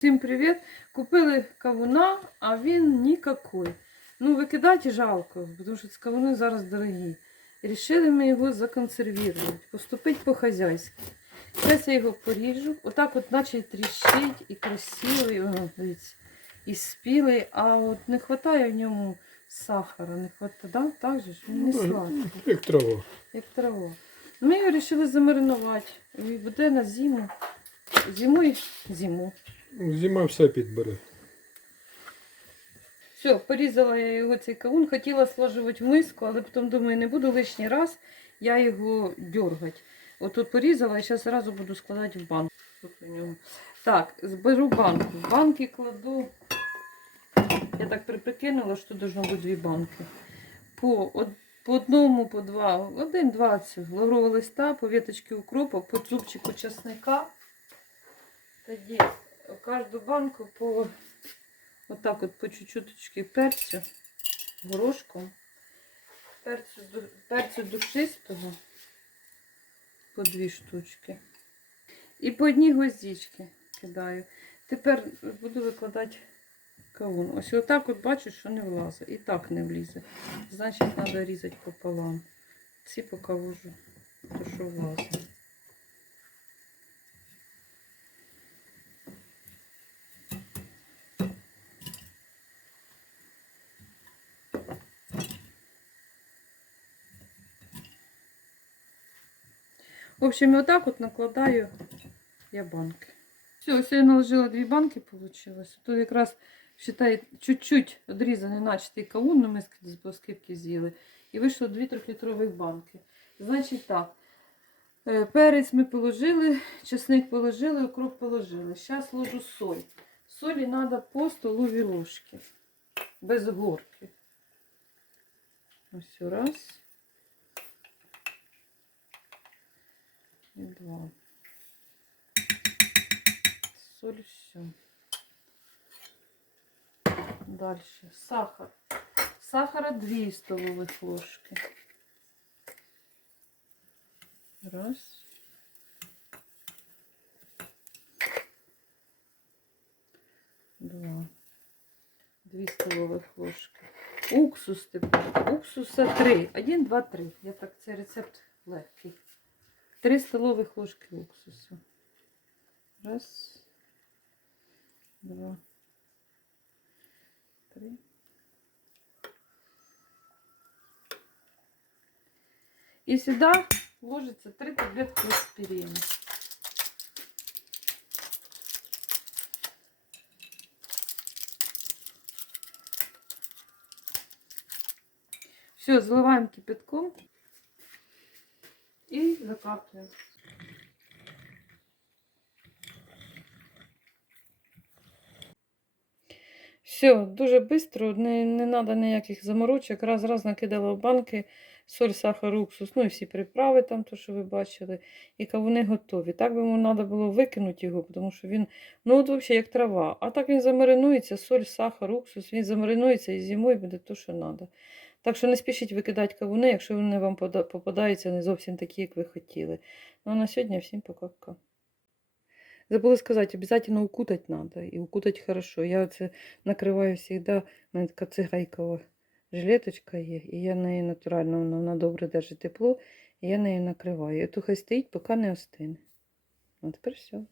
Всім привіт! Купили кавуна, а він нікакой. Ну, викидати жалко, тому що ці кавуни зараз дорогі. Рішили ми його законсервувати, поступити по-хазяйськи. Зараз я його поріжу. Отак от наче тріщить і красивий, воно, дивіться, і спілий, а от не вистачає в ньому сахара, не хватає, да? так же ж? Він не сладкий Як трава. як трава. Ми його вирішили замаринувати. І буде на зиму. Зиму і зиму. Зима все підбере. Все, порізала я його цей кавун, хотіла сложувати в миску, але потім думаю, не буду лишній раз я його дергати. От тут порізала і зараз одразу буду складати в банку. Так, зберу банку. В банки кладу. Я так приприкинула, що тут должно бути дві банки. По, од- по одному, по два, один-два цього лаврового листа, по віточки укропа, по зубчику чесника. Тоді в кожну банку по отак от по чуть-чуточки перцю, горошком, перцю, перцю душистого по дві штучки. І по одній гвоздички кидаю. Тепер буду викладати кавун. Ось отак от бачу, що не влазить. І так не влізе. Значить, треба різати пополам. Ці поки то що влазить. В общем, отак от накладаю я банки. Все, ось я наложила дві банки, получилось. Тут якраз, считай, чуть-чуть відрізаний начатий кавун, ну ми з поскипки з'їли. І вийшло дві трьохлітрових банки. Значить так, е, перець ми положили, чесник положили, укроп положили. Зараз ложу соль. Солі треба по столовій ложки, без горки. Ось раз. І два. Соль все. Дальше. Сахар. Сахара 2 столовых ложки. Раз. Два. Дві столових ложки. Уксус тепер. Уксуса 3. 1, 2, 3. Я так, це рецепт легкий. 3 столових ложки уксусу. Раз. Два. Три. И сюда ложится 3 таблетки аспирина. Все, заливаем кипятком и закапливаем. Все, дуже швидко, не, не треба ніяких заморочок. Раз раз накидала в банки соль, сахар, уксус, ну і всі приправи там, то, що ви бачили, і кавуни готові. Так би йому треба було викинути його, тому що він, ну от взагалі як трава. А так він замаринується, соль, сахар, уксус, він замаринується і зимою буде то, що треба. Так що не спішіть викидати кавуни, якщо вони вам попадаються не зовсім такі, як ви хотіли. Ну а на сьогодні всім пока-пока. Забыла сказать, обязательно укутать надо. И укутать хорошо. Я це накриваю всегда. У мене така цигайкова жилеточка є. І я нею натурально, вона, вона добре держить тепло. І я нею накриваю. І то хай стоїть, поки не остине. От тепер все.